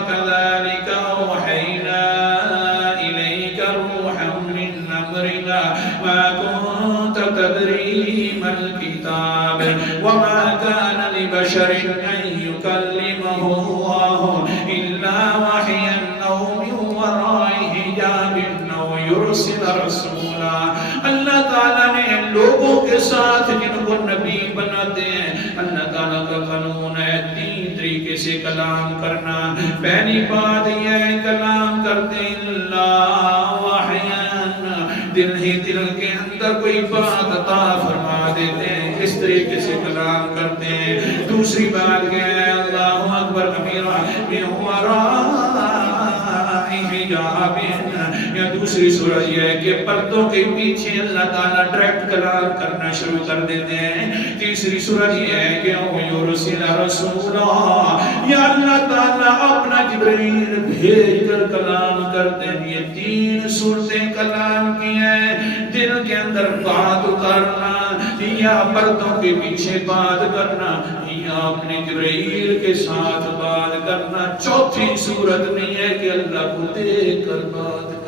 وَكَذَلِكَ أَوْحَيْنَا إِلَيْكَ رُوحًا مِّنْ أَمْرِنَا مَا كُنتَ تَدْرِي مَا الْكِتَابُ وَمَا كَانَ لِبَشَرٍ أَن يُكَلِّمَهُ اللَّهُ إِلَّا وَحْيًا أَوْ مِنْ وَرَاءِ حِجَابٍ أَوْ يُرْسِلَ رَسُولًا۔ اللہ تعالیٰ نے لوگوں کے ساتھ جن کو نبی بناتے ہیں، اللہ تعالیٰ کا قانون ہے 3 طریقے سے کلام کرنا۔ پہلی بات یہ ہے کلام کرتے اللہ وحیان، دل ہی دل کے اندر کوئی بات عطا فرما دیتے ہیں، اس طریقے سے کلام کرتے ہیں۔ دوسری بات کیا ہے اللہ اکبر کبیرہ من وراء حجاب، یا دوسری صورت یہ ہے کہ پردوں کے پیچھے اللہ تعالیٰ ڈائریکٹ کلام کرنا شروع کر دیتے ہیں۔ تیسری صورت یہ ہے کہ یرسل رسولا، یا اللہ تعالیٰ اپنا جبرائیل بھیج کر کلام کرتے ہیں۔ یہ 3 صورتیں کلام کی ہیں، دل کے اندر بات اتارنا، یا پردوں کے پیچھے بات کرنا، یا اپنے جبرائیل کے ساتھ بات کرنا۔ چوتھی صورت نہیں ہے کہ اللہ کو دیکھ کر بات